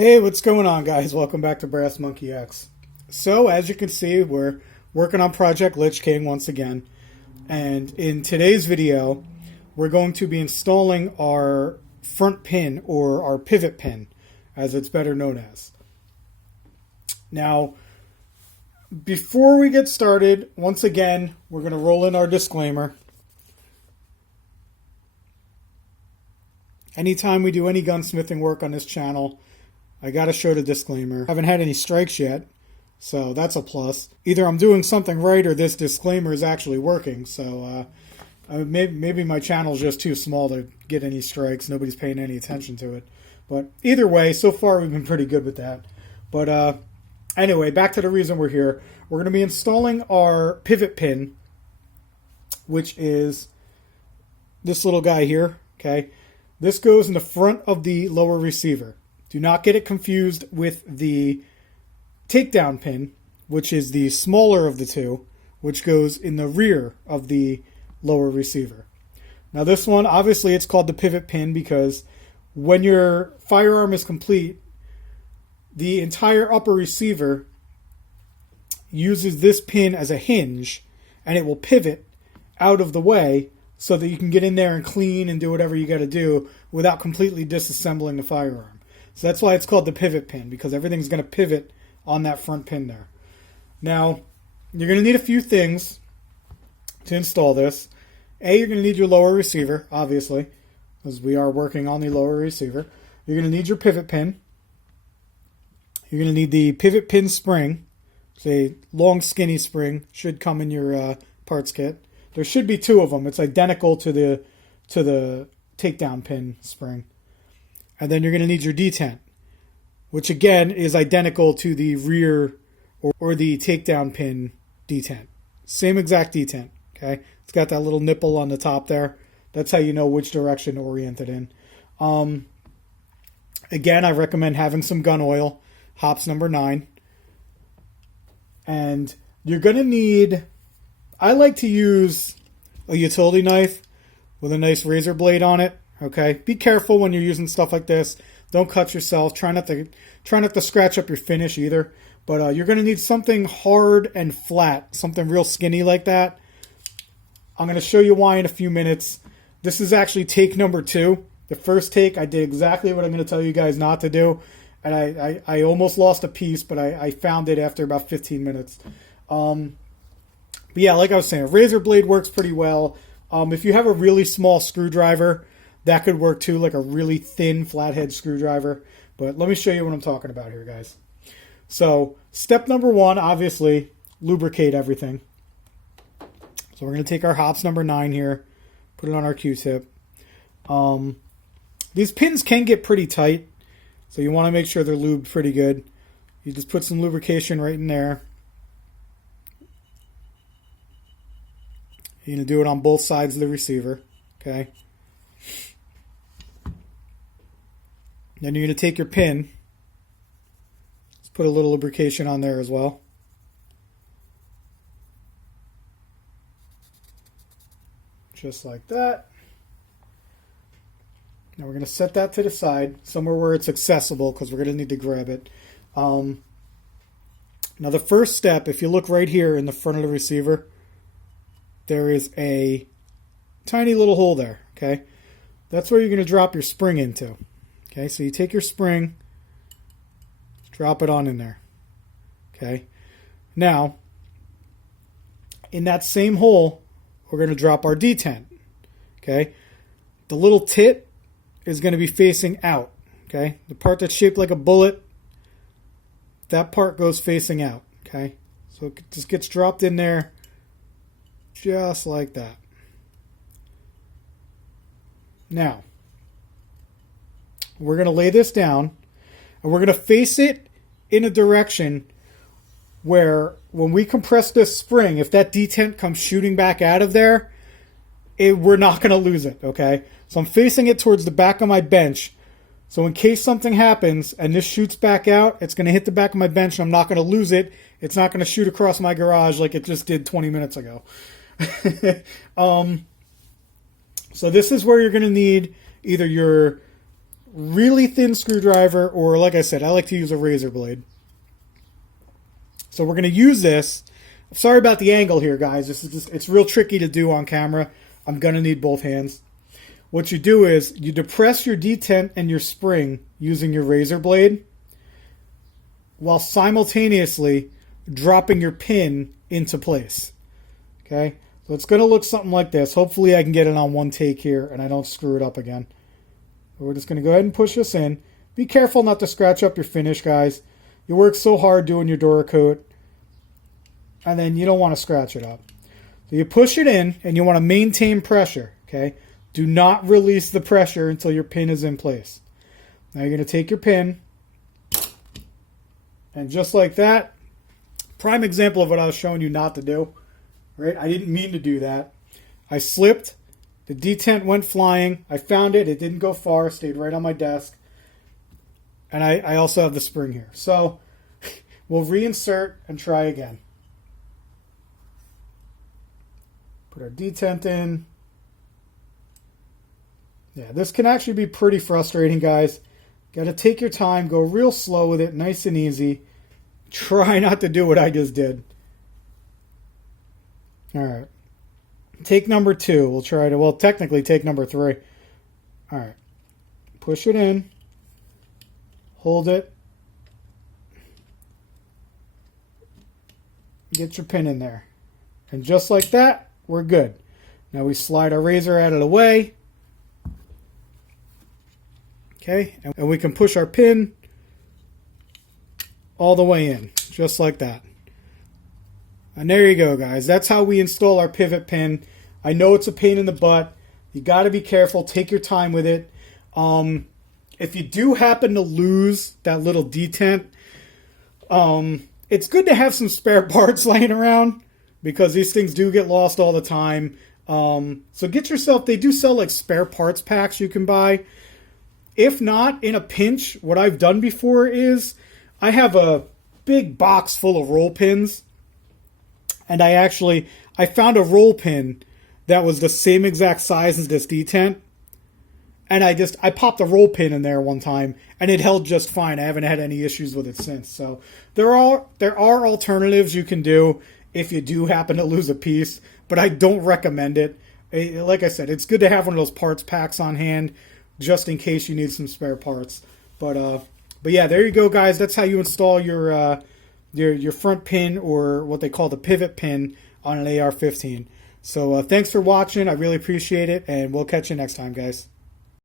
Hey, what's going on, guys? Welcome back to Brassmonke X. So, as you can see, we're working on Project Lich King once again. And in today's video, we're going to be installing our front pin, or our pivot pin, as it's better known as. Now, before we get started, once again, we're going to roll in our disclaimer. Anytime we do any gunsmithing work on this channel, I gotta show the disclaimer. I haven't had any strikes yet, so that's a plus. Either I'm doing something right or this disclaimer is actually working, so maybe my channel's just too small to get any strikes. Nobody's paying any attention to it. But either way, so far we've been pretty good with that. But anyway, back to the reason we're here. We're going to be installing our pivot pin, which is this little guy here, okay? This goes in the front of the lower receiver. Do not get it confused with the takedown pin, which is the smaller of the two, which goes in the rear of the lower receiver. Now this one, obviously it's called the pivot pin because when your firearm is complete, the entire upper receiver uses this pin as a hinge, and it will pivot out of the way so that you can get in there and clean and do whatever you got to do without completely disassembling the firearm. So that's why it's called the pivot pin, because everything's going to pivot on that front pin there. Now, you're going to need a few things to install this. You're going to need your lower receiver, obviously, because we are working on the lower receiver. You're going to need your pivot pin. You're going to need the pivot pin spring. It's a long, skinny spring. Should come in your parts kit. There should be two of them. It's identical to the takedown pin spring. And then you're going to need your detent, which again is identical to the rear or the takedown pin detent. Same exact detent, okay? It's got that little nipple on the top there. That's how you know which direction to orient it in. Again, I recommend having some gun oil, hops number 9. And you're going to need, I like to use a utility knife with a nice razor blade on it. Okay, be careful when you're using stuff like this. Don't cut yourself. Try not to scratch up your finish either. But you're going to need something hard and flat, something real skinny like that. I'm going to show you why in a few minutes. This is actually take number 2. The first take, I did exactly what I'm going to tell you guys not to do. And I almost lost a piece, but I found it after about 15 minutes. But yeah, like I was saying, a razor blade works pretty well. If you have a really small screwdriver, that could work too, like a really thin flathead screwdriver. But let me show you what I'm talking about here, guys. So step number 1, obviously, lubricate everything. So we're going to take our hops number 9 here, put it on our Q-tip. These pins can get pretty tight, so you want to make sure they're lubed pretty good. You just put some lubrication right in there. You're going to do it on both sides of the receiver, okay? Then you're going to take your pin. Let's put a little lubrication on there as well. Just like that. Now we're going to set that to the side, somewhere where it's accessible, because we're going to need to grab it. Now the first step, if you look right here in the front of the receiver, there is a tiny little hole there, okay? That's where you're going to drop your spring into. Okay, so you take your spring, drop it on in there. Okay, now, in that same hole, we're going to drop our detent. Okay, the little tit is going to be facing out. Okay, the part that's shaped like a bullet, that part goes facing out. Okay, so it just gets dropped in there just like that. Now, we're going to lay this down, and we're going to face it in a direction where when we compress this spring, if that detent comes shooting back out of there, we're not going to lose it, okay? So I'm facing it towards the back of my bench. So in case something happens and this shoots back out, it's going to hit the back of my bench, and I'm not going to lose it. It's not going to shoot across my garage like it just did 20 minutes ago. So this is where you're going to need either your really thin screwdriver, or like I said, I like to use a razor blade. So we're going to use this. Sorry about the angle here, guys. This is just, it's real tricky to do on camera. I'm going to need both hands. What you do is you depress your detent and your spring using your razor blade while simultaneously dropping your pin into place. Okay? So it's going to look something like this. Hopefully I can get it on one take here and I don't screw it up again. We're just going to go ahead and push this in. Be careful not to scratch up your finish, guys. You work so hard doing your Duracoat, and then you don't want to scratch it up. So you push it in, and you want to maintain pressure, okay? Do not release the pressure until your pin is in place. Now you're going to take your pin, and just like that, prime example of what I was showing you not to do, right? I didn't mean to do that. I slipped. The detent went flying. I found it. It didn't go far. Stayed right on my desk. And I also have the spring here. So we'll reinsert and try again. Put our detent in. Yeah, this can actually be pretty frustrating, guys. Got to take your time. Go real slow with it. Nice and easy. Try not to do what I just did. All right. Take number 2. We'll try to, well, technically take number 3. All right. Push it in. Hold it. Get your pin in there. And just like that, we're good. Now we slide our razor out of the way. Okay, and we can push our pin all the way in, just like that. And there you go, guys. That's how we install our pivot pin. I know it's a pain in the butt. You got to be careful. Take your time with it. If you do happen to lose that little detent, it's good to have some spare parts laying around because these things do get lost all the time. So get yourself, they do sell like spare parts packs you can buy. If not, in a pinch, what I've done before is I have a big box full of roll pins, and I found a roll pin that was the same exact size as this detent. And I popped a roll pin in there one time, and it held just fine. I haven't had any issues with it since. So there are alternatives you can do if you do happen to lose a piece, but I don't recommend it. Like I said, it's good to have one of those parts packs on hand just in case you need some spare parts. But yeah, there you go, guys. That's how you install your front pin, or what they call the pivot pin, on an AR-15. So thanks for watching. I really appreciate it, and we'll catch you next time, guys.